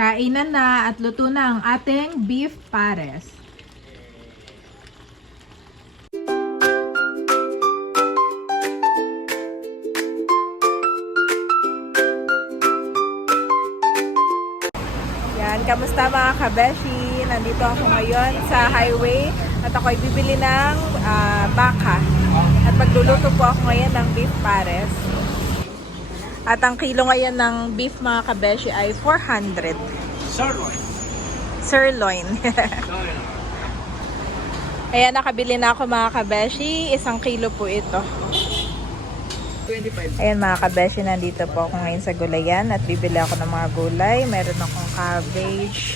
Kainan na at luto na ang ating beef pares. Yan, kamusta mga kabeshi? Nandito ako ngayon sa highway at ako'y bibili ng ah, baka. At magluluto po ako ngayon ng beef pares. At ang kilo ngayon ng beef mga kabeshi ay 400. Sirloin. Sirloin. Ayan, nakabili na ako mga kabeshi. Isang kilo po ito. 25. Ayan mga kabeshi, nandito po ako ngayon sa gulayan at bibili ako ng mga gulay. Meron akong cabbage,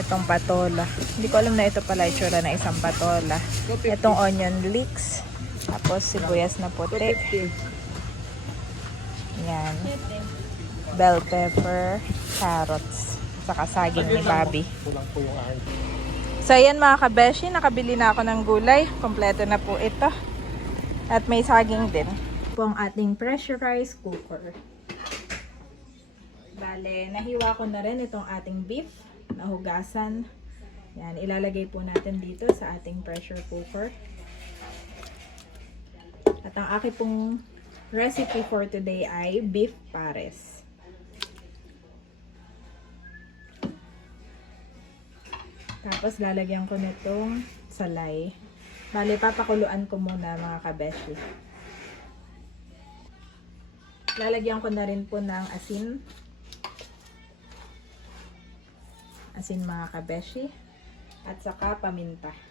itong patola. Hindi ko alam na ito pala itsura na isang patola. Itong onion leeks, tapos sibuyas na puti. 250. Yan. Bell pepper, carrots, saka saging ni Bobby. So ayan mga kabeshi, nakabili na ako ng gulay. Kompleto na po ito. At may saging din. Po ang ating pressurized cooker. Bale, nahiwa ko na rin itong ating beef. Nahugasan. Yan, ilalagay po natin dito sa ating pressure cooker. At ang aking pong recipe for today ay beef pares. Tapos lalagyan ko nitong salay. Bale, papakuluan ko muna mga kabeshi. Lalagyan ko na rin po ng asin. Asin mga kabeshi. At saka paminta.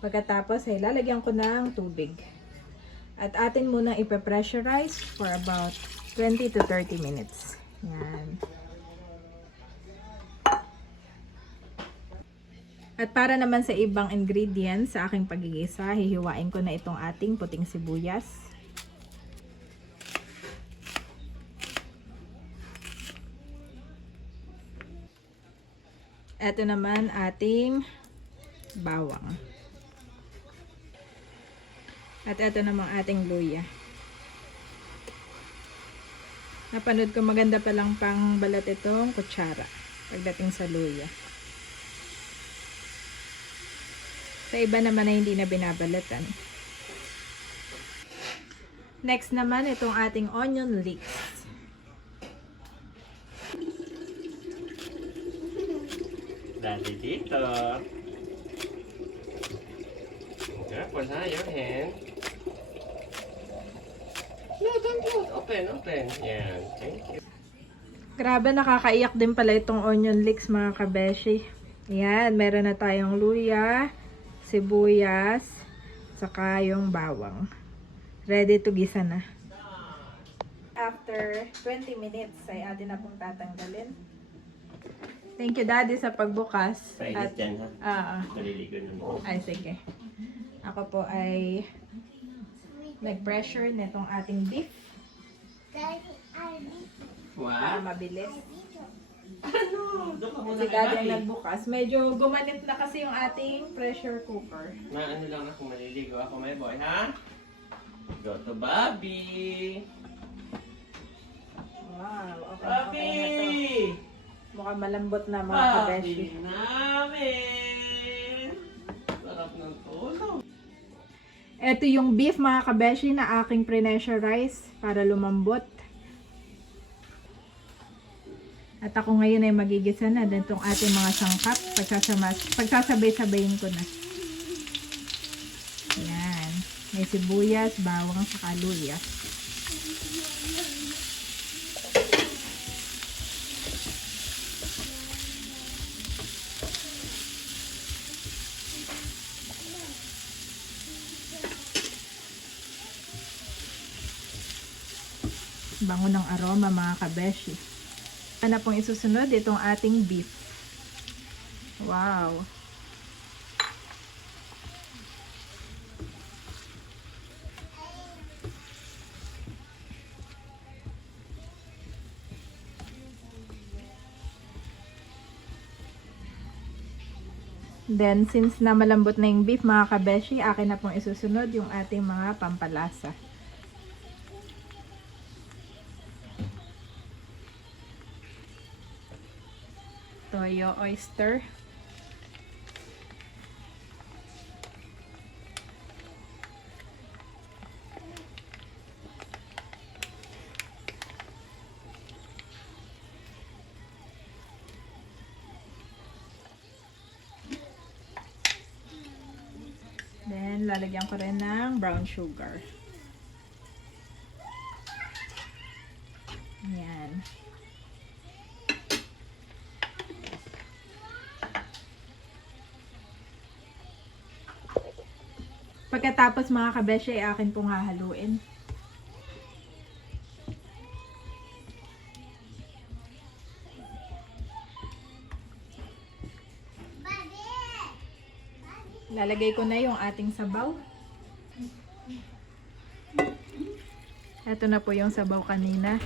Pagkatapos ay lalagyan ko ng tubig. At atin muna ipe-pressurize for about 20 to 30 minutes. Yan. At para naman sa ibang ingredients sa aking pagigisa, hihiwain ko na itong ating puting sibuyas. Ito naman ating bawang. At ito namang ating luya. Napanood ko maganda palang pang balat itong kutsara pagdating sa luya. Sa iba naman na hindi na binabalatan. Next naman itong ating onion leeks. Daddy dito. Put on your hand. No, don't do it. Open, open. Yeah, thank you. Grabe, nakakaiyak din pala itong onion leeks mga kabeshi. Yan, meron na tayong luya, sibuyas, saka yung bawang. Ready to gisa na. After 20 minutes ay atin na pong tatanggalin. Thank you daddy sa pagbukas. Painit yan, ha? Ah, ah. Naliligo naman. Ay, sige. Ako po ay nag-pressure nitong ating beef para Wow. mabilis. Ano? Si daddy ang nagbukas. Medyo gumanit na kasi yung ating pressure cooker. Maano lang ako maliligo ako, my boy, ha? Go to Bobby! Wow, okay, Bobby! okay na to. Mukhang malambot na mga kabeshi. Bobby namin! Sarap ng tulog. Ito yung beef mga kabeshi na aking pre-pressurize para lumambot. At ako ngayon ay magigisa na din itong ating mga sangkap. Pagsasabay-sabayin ko na. Ayan. May sibuyas, bawang, saka luya. Bango ng aroma mga kabeshi. Ano pong isusunod? Itong ating beef. Wow. Then, since na malambot na yung beef, mga kabeshi, akin na pong isusunod yung ating mga pampalasa. Oyster. Then, lalagyan ko rin ng brown sugar. Pagkatapos mga kabesya, ay akin pong hahaluin. Lalagay ko na yung ating sabaw. Ito na po yung sabaw kanina.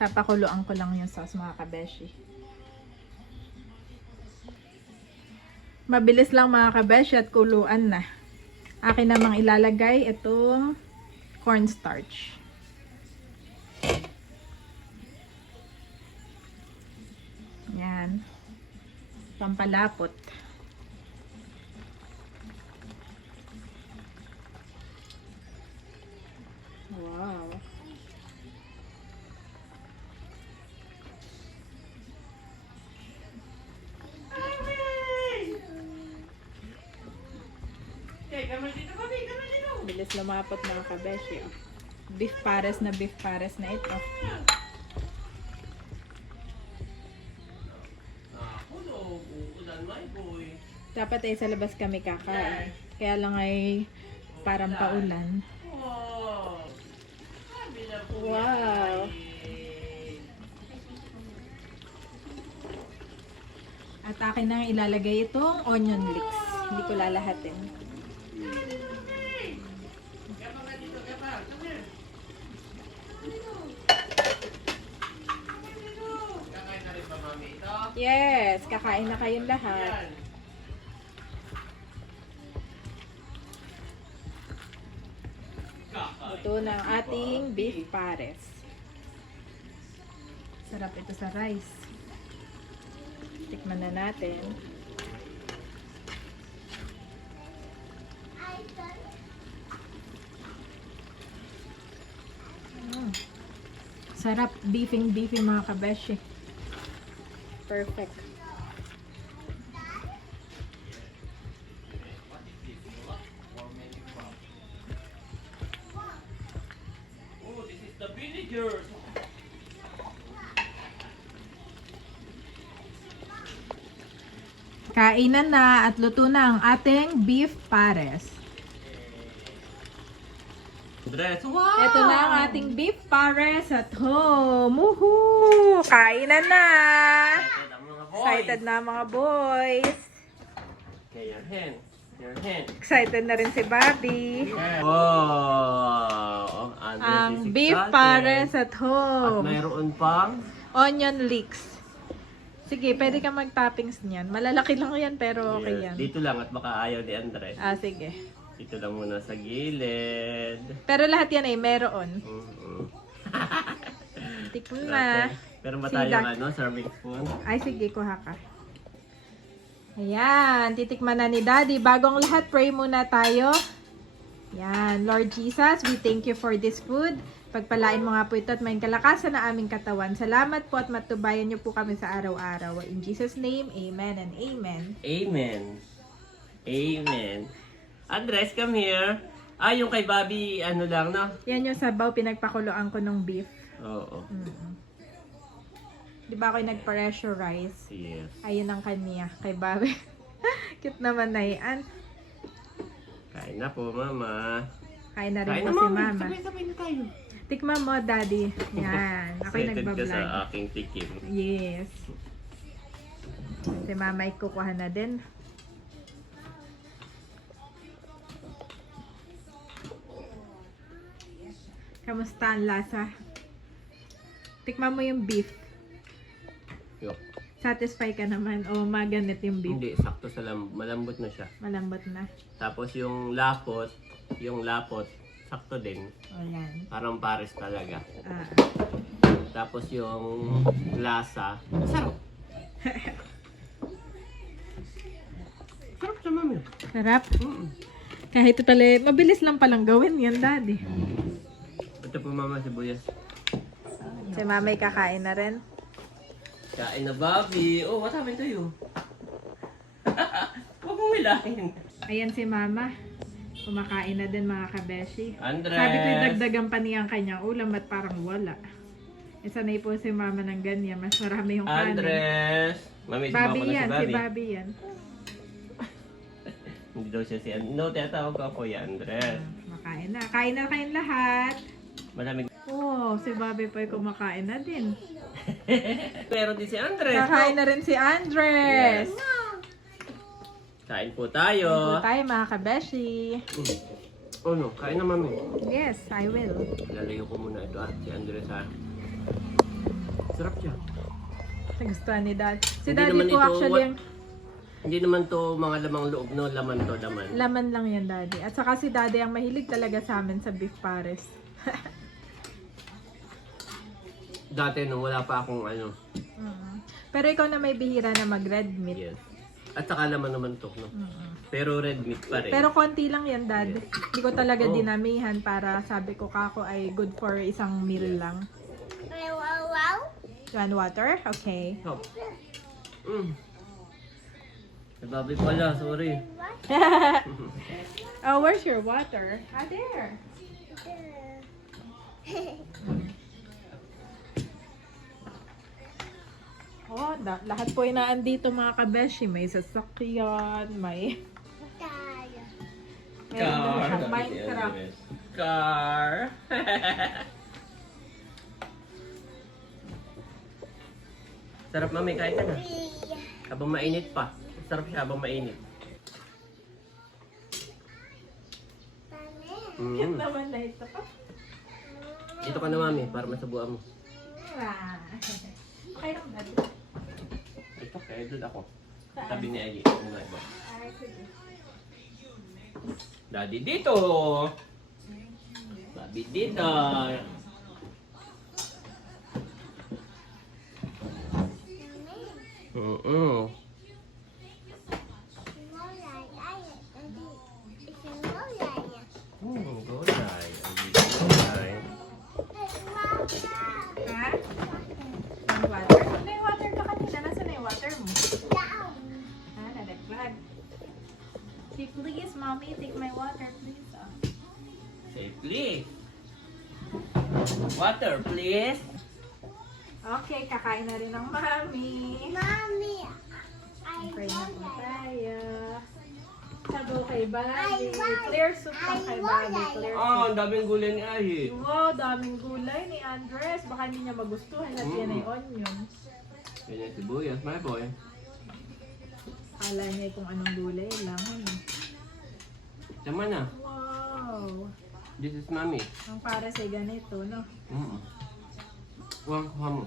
Papakuluan ko lang yung sauce mga kabeshi. Mabilis lang mga kabeshi at kuluan na. Akin namang ilalagay itong cornstarch. Yan. Pampalapot. Wow. Bilis lumapot mga kabeshi. Oh. Beef pares na beef pares na ito. Dapat ay sa labas kami kakain. Kaya lang ay parang paulan. Wow. At akin nang ilalagay itong onion leeks. Hindi ko lalahatin. Gapa ka dito, gapa. Come here. Kakain na rin ba, mami, ito? Yes, kakain na kayong lahat. Ito na ating beef pares. Sarap ito sa rice. Tikman na natin. Mm. Sarap. Beefing beefing mga kabeshi. Perfect. Oh, this is the vinegar. Kainan na at luto na ang ating beef pares. Dress. Wow! Ito na ang ating beef pares at home. Woohoo! Kainan na! Excited ang mga boys. Excited na mga boys. Okay, your hand. Your hand. Excited na rin si Bobby. Wow! Andres Ang is beef pares at At home. mayroon pang Onion leeks. Sige, pwede ka mag-toppings niyan. Malalaki lang yan, pero okay yan. Dito lang at baka ayaw ni Andres. Ah, sige. Dito lang muna sa gilid. Pero lahat yan ay meron. Mhm. Tikman na. Okay. Meron ba tayong ano, serving spoon? Ay, sige, kuha ka. Ayan, titikman na ni Daddy. Bagong lahat, pray muna tayo. Yan, Lord Jesus, we thank you for this food. Pagpalain mo nga po ito at may kalakasan na aming katawan. Salamat po at matubayan niyo po kami sa araw-araw. In Jesus' name, Amen and Amen. Amen. Amen. Andres, come here. Ah, yung kay Bobby, ano lang, no? Yan yung sabaw, pinagpakuloan ko ng beef. Oo. Mm. Di ba ako nag-pressurize? Yes. Ayun ang kanya, kay Bobby. Cute naman na yan. Kain na po, mama. Kain na rin Kain po na, si mama. Sabay-sabay na tayo. Tikman mo, daddy. Yan. Ako'y Excited ka sa aking tikim. Yes. Si mama ay kukuha na din. Kamusta ang lasa? Tikman mo yung beef. Yok. Satisfy ka naman o maganit yung beef. Hindi, sakto sa lam malambot na siya. Malambot na. Tapos yung lapot, yung lapot, sakto din. O yan. Parang pares talaga. Ah. Tapos yung lasa, sarap. sarap sa mami. Sarap. Mm. Kahit ito pala, mabilis lang palang gawin yan, daddy. Ito po mama sibuyas. Si mamay kakain na rin. Kain na Bobby. Oh, what happened to you? Huwag mong wilahin. Ayan si mama. Kumakain na din mga kabeshi. Andres. Sabi ko yung dagdagan pa niya ang kanyang ulam at parang wala. E sanay po si mama ng ganyan. Mas marami yung kanin. Andres. Mami, si Bobby na yan, si si Bobby. Bobby yan. Hindi daw siya si Andres. No, tinatawag ko ako yan, Andres. Makain na. Kain na kayong lahat. Malamig. Oo, si Bobby pa ay kumakain na din. Meron din si Andres. Kakain na rin si Andres. Kain po tayo. tayo mga kabeshi. Oh no, kain na mami. Yes, I will. Lalayo ko muna ito ah, si Andres ha. Sarap siya. Nagustuhan ni Dad. Si Hindi Daddy naman po ito actually what- yung Hindi naman to mga lamang loob no, laman to, laman. laman lang yan Daddy. At saka si Daddy ang mahilig talaga sa amin sa beef pares. Dati nung wala pa akong ano, Mm. Pero ikaw na may bihira na mag red meat. yes. At saka laman naman to, no? Mm. Pero red meat pa rin. Pero konti lang yan, Dad. Hindi ko talaga Oh. dinamihan para sabi ko kako ay good for isang meal lang. You want water? Okay. Hop. Mm. Nababi pala, sorry. oh, where's your water? Ah, there. Oh, da- lahat po inaan dito mga kabeshi. May sasakyan, may... Meron din siyang sabi si Minecraft. Car. Sarap mami, kain ka na. Habang mainit pa. Sarap siya habang mainit. Cute Mm. naman na ito. Dito ka na mami, para masabuan mo. Ah. Okay lang, Dad. Ito, kaya doon ako. Sabi ni Ali. Ano nga ba? Daddy dito! Babi dito! Oo. Water, please. Okay, kakain na rin ng mami. Okay na po tayo. Sago kay Bobby. Clear soup lang kay Bobby. Clear Oh, soup. ang daming gulay ni Ahi. Wow, daming gulay ni Andres. Baka hindi niya magustuhan at yan ay onions. Yan yung sibuyas, my boy. Kala niya kung anong gulay lang. Ano? Tama na. Wow. This is mommy. Ang para sa ganito, no? Mm. Huwag kuha mo.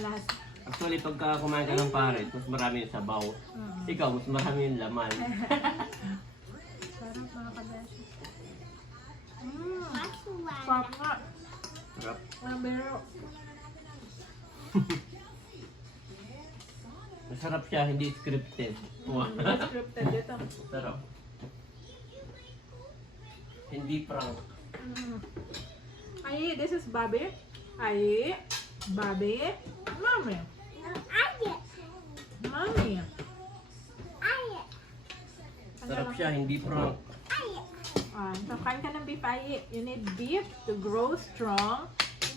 Lahat. Actually, pagka kumain ka ng pares, mas marami yung sabaw. Mm. Ikaw, mas marami yung laman. Sarap mga kabeshi. Mmm. Sarap nga. Sarap. Ang biro. Masarap siya, hindi scripted. Wow. Scripted ito. Sarap. Hindi prank. Mm. Ay, this is Bobby. Ay, Bobby. Mommy. Mommy. Sarap siya, hindi prank. Ah, so kain ka ng beef ay. You need beef to grow strong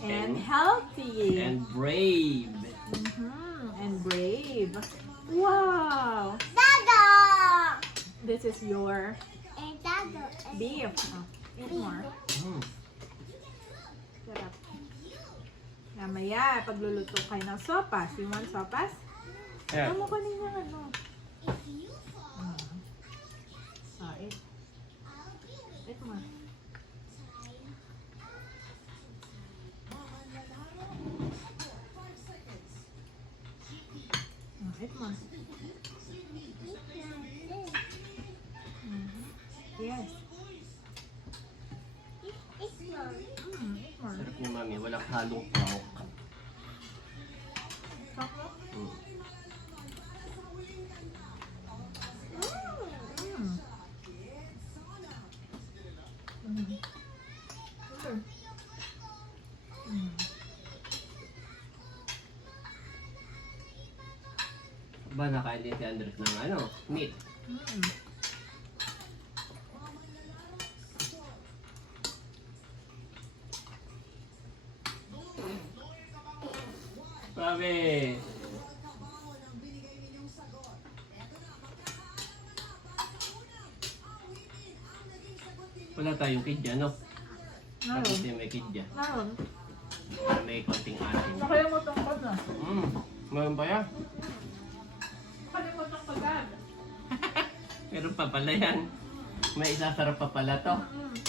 and And- healthy. And brave. Mhm, and brave. Wow! This is your beef. Oh, eat more. Mm. Sarap. Mamaya, pagluluto kayo ng sopas. You want sopas? Yeah. Ano ko niya ano? Mm. Ah, eat. Eat more. Halong. Chocolate? Mm. Mm. Mm. Okay. Mm. Ba, nakain din si Andres ng ano, meat. Mm. Kidya, no? Meron. Kasi may kidya. Meron. May konting asin. Nakalimutan ko na. Mm. Meron pa yan? Nakalimutan ko na. Meron pa pala yan. May isasarap pa pala to. Mm.